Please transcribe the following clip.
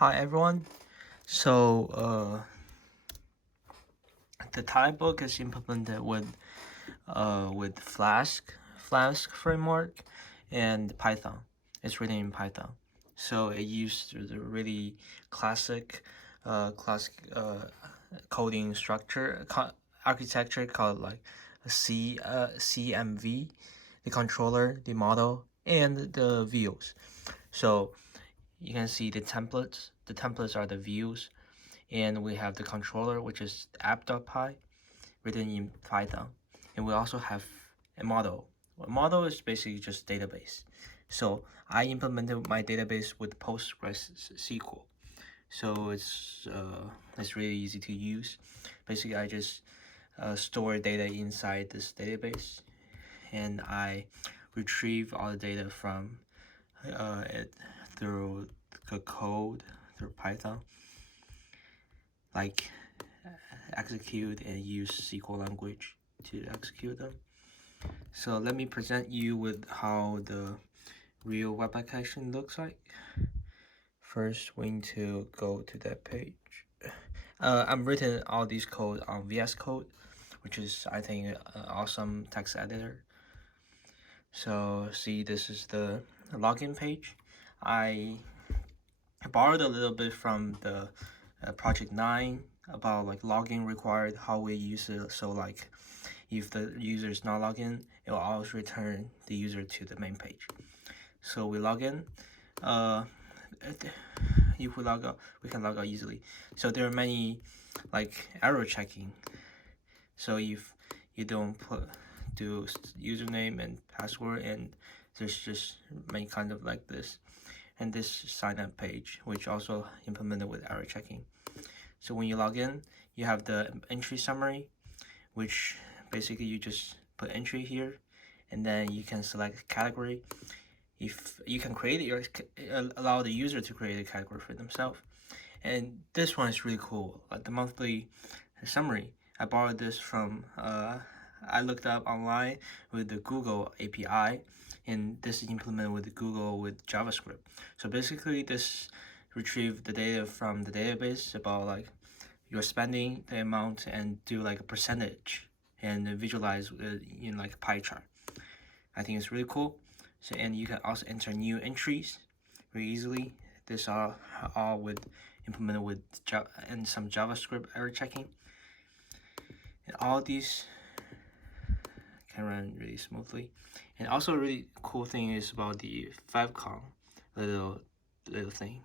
Hi everyone. So the Tallybook is implemented with Flask framework and Python. It's written in Python. So it used the really classic coding architecture called like CMV, the controller, the model, and the views. So you can see the templates. The templates are the views, and we have the controller, which is app.py, written in Python. And we also have a model. A model is basically just database. So I implemented my database with postgreSQL. So it's really easy to use. Basically, I just store data inside this database, and I retrieve all the data from it through the code through Python, like execute and use SQL language to execute them. So let me present you with how the real web application looks like. First, we need to go to that page. I'm written all these code on VS Code, which is I think an awesome text editor. So see, this is the login page. I borrowed a little bit from the project 9 about like login required, how we use it. So like if the user is not logged in, it will always return the user to the main page. So we log in. If we log out, we can log out easily. So there are many like error checking. So if you don't do username and password, and there's just many kind of like this, and this sign up page, which also implemented with error checking. So when you log in, you have the entry summary, which basically you just put entry here, and then you can select category. If you can allow the user to create a category for themselves. And this one is really cool, like the monthly summary. I borrowed this from I looked up online with the Google API, and this is implemented with Google with JavaScript. So basically this retrieve the data from the database about like your spending, the amount, and do like a percentage and visualize in like a pie chart. I think it's really cool. So, and you can also enter new entries very easily. This are all with implemented with and some JavaScript error checking. And all these can run really smoothly. And also a really cool thing is about the favicon little thing.